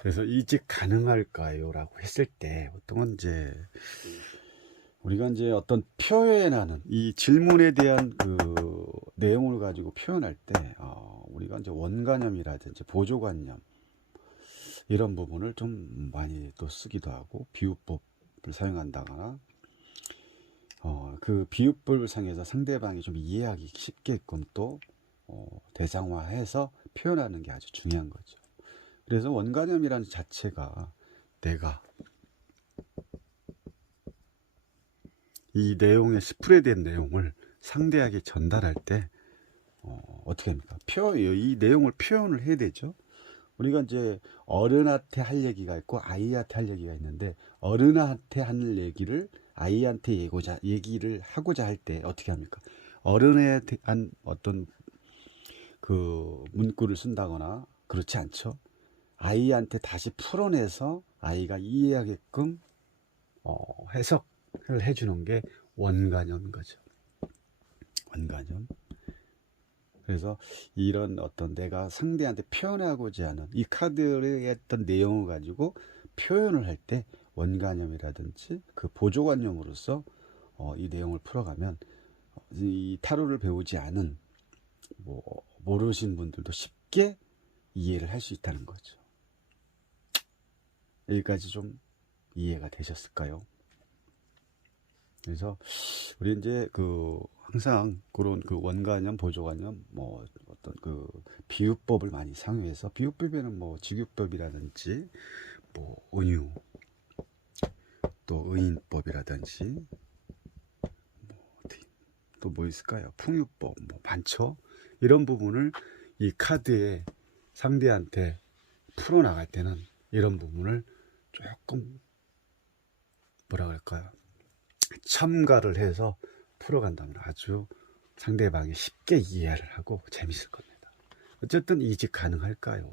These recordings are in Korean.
그래서 이직 가능할까요? 라고 했을 때 보통은 이제 우리가 이제 어떤 표현하는 이 질문에 대한 그 내용을 가지고 표현할 때 우리가 이제 원관념이라든지 보조관념 이런 부분을 좀 많이 또 쓰기도 하고 비유법을 사용한다거나 그 비유법을 상해서 상대방이 좀 이해하기 쉽게끔 또 대상화해서 표현하는 게 아주 중요한 거죠. 그래서 원관념이라는 자체가 내가 이 내용의 스프레드된 내용을 상대에게 전달할 때 어떻게 합니까? 이 내용을 표현을 해야 되죠. 우리가 이제 어른한테 할 얘기가 있고 아이한테 할 얘기가 있는데 어른한테 하는 얘기를 아이한테 얘기를 하고자 할 때 어떻게 합니까? 어른에 대한 어떤 그 문구를 쓴다거나 그렇지 않죠. 아이한테 다시 풀어내서 아이가 이해하게끔 해석을 해주는 게 원관념인 거죠. 원관념. 그래서 이런 어떤 내가 상대한테 표현하고자 하는 이 카드의 어떤 내용을 가지고 표현을 할 때 원관념이라든지 그 보조관념으로서 이 내용을 풀어가면 이 타로를 배우지 않은 뭐 모르신 분들도 쉽게 이해를 할 수 있다는 거죠. 여기까지 좀 이해가 되셨을까요? 그래서 우리 이제 그 항상 그런 그 원관념, 보조관념, 뭐 어떤 그 비유법을 많이 사용해서 비유법에는 뭐 직유법이라든지 뭐 은유, 또 의인법이라든지 또 뭐 있을까요? 풍유법, 뭐 반처 이런 부분을 이 카드에 상대한테 풀어 나갈 때는 이런 부분을 조금 뭐라 그럴까요? 첨가를 해서 풀어간다면 아주 상대방이 쉽게 이해를 하고 재밌을 겁니다. 어쨌든 이직 가능할까요?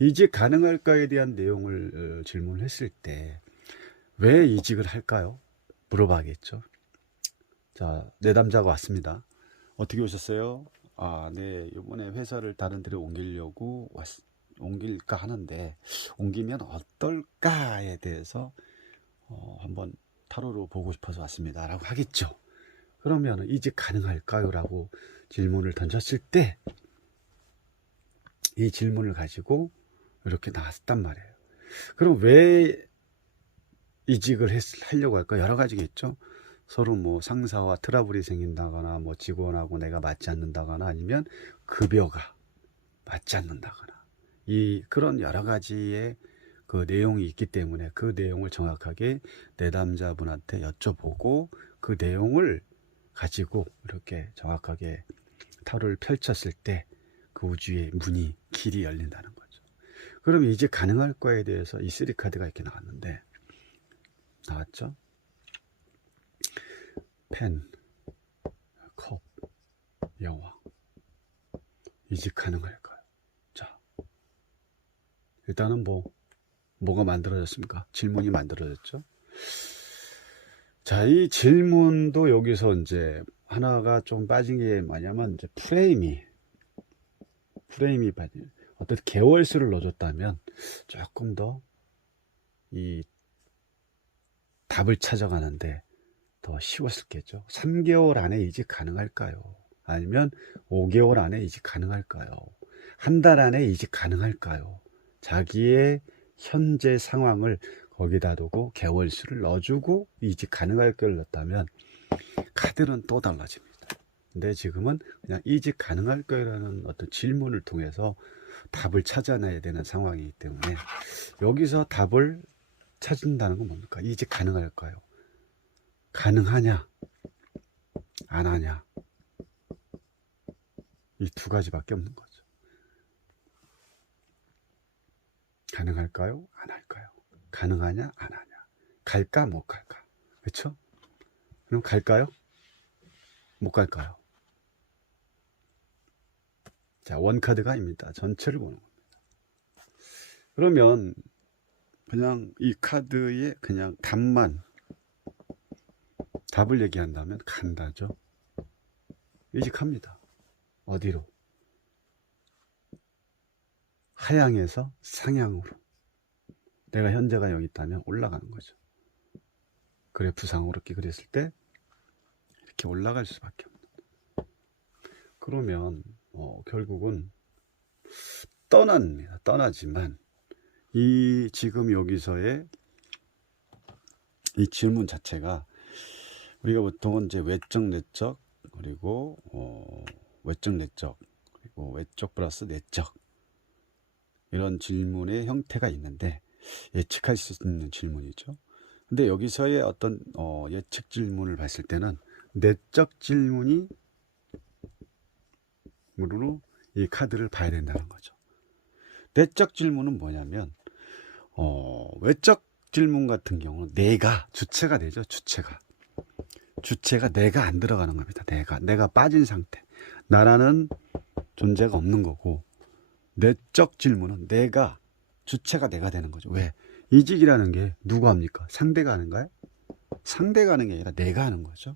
이직 가능할까에 대한 내용을 질문을 했을 때 왜 이직을 할까요? 물어봐야겠죠. 자, 내담자가 왔습니다. 어떻게 오셨어요? 아, 네, 이번에 회사를 다른 데로 옮기려고 옮길까 하는데 옮기면 어떨까에 대해서 한번 타로로 보고 싶어서 왔습니다. 라고 하겠죠. 그러면 이직 가능할까요? 라고 질문을 던졌을 때 이 질문을 가지고 이렇게 나왔단 말이에요. 그럼 왜 이직을 하려고 할까? 여러 가지겠죠. 서로 뭐 상사와 트러블이 생긴다거나 뭐 직원하고 내가 맞지 않는다거나 아니면 급여가 맞지 않는다거나 그런 여러 가지의 그 내용이 있기 때문에 그 내용을 정확하게 내담자분한테 여쭤보고 그 내용을 가지고 이렇게 정확하게 타로를 펼쳤을 때 그 우주의 문이 길이 열린다는 거죠. 그럼 이제 가능할 거에 대해서 이 3카드가 이렇게 나왔죠. 펜, 컵, 여왕. 이직 가능할까요? 자, 일단은 뭐가 만들어졌습니까? 질문이 만들어졌죠. 자, 이 질문도 여기서 이제 하나가 좀 빠진 게 뭐냐면 이제 프레임이 빠진 어떤 개월수를 넣어줬다면 조금 더 이 답을 찾아가는데 더 쉬웠을겠죠. 3개월 안에 이직 가능할까요? 아니면 5개월 안에 이직 가능할까요? 한 달 안에 이직 가능할까요? 자기의 현재 상황을 거기다 두고 개월수를 넣어주고 이직 가능할 걸 넣었다면 카드는 또 달라집니다. 근데 지금은 그냥 이직 가능할 거라는 어떤 질문을 통해서 답을 찾아내야 되는 상황이기 때문에 여기서 답을 찾는다는 건 뭡니까? 이직 가능할까요? 가능하냐? 안 하냐? 이 두 가지밖에 없는 거죠. 가능할까요? 안 할까요? 가능하냐? 안 하냐? 갈까? 못 갈까? 그렇죠? 그럼 갈까요? 못 갈까요? 자, 원카드가 아닙니다. 전체를 보는 겁니다. 그러면 그냥 이 카드에 그냥 답을 얘기한다면 간다죠. 이직합니다. 어디로? 하향에서 상향으로. 내가 현재가 여기 있다면 올라가는 거죠. 그래프상으로 이렇게 그렸을 때 이렇게 올라갈 수밖에 없는. 그러면 결국은 떠납니다. 떠나지만 이 지금 여기서의 이 질문 자체가 우리가 보통은 이제 외적, 내적, 그리고 외적, 내적, 그리고 외적 플러스 내적 이런 질문의 형태가 있는데 예측할 수 있는 질문이죠. 근데 여기서의 어떤 예측 질문을 봤을 때는 내적 질문이 으로 이 카드를 봐야 된다는 거죠. 내적 질문은 뭐냐면 외적 질문 같은 경우는 내가 주체가 되죠. 주체가 내가 안 들어가는 겁니다. 내가 빠진 상태, 나라는 존재가 없는 거고, 내적 질문은 주체가 내가 되는 거죠. 왜? 이직이라는 게 누가 합니까? 상대가 하는가요? 상대가 하는 게 아니라 내가 하는 거죠.